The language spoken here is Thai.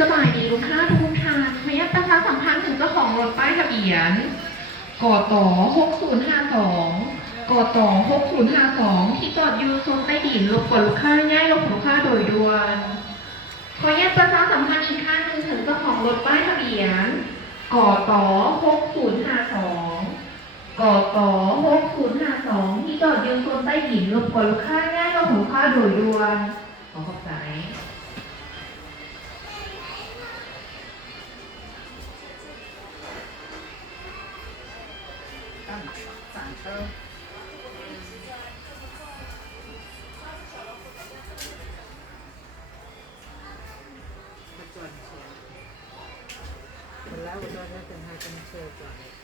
สบายดีลูกค้าทุกท่านขออนุญาตประชาสัมพันธ์ถึงเจ้าของรถป้ายทะเบียนกต6052กต6052ที่จอดอยู่โซนใต้ดินรบกวนลูกค้าง่ายรบกวนลูกค้าโดยด่วนขออนุญาตประชาสัมพันธ์อีกครั้งหนึ่งถึงเจ้าของรถป้ายทะเบียนกต6052กต6052ที่จอดอยู่โซนใต้ดินรบกวนลูกค้าง่ายรบกวนลูกค้าโดยด่วนขอขอบใจแล้ววันนั้นจะหากันเชิญก่อน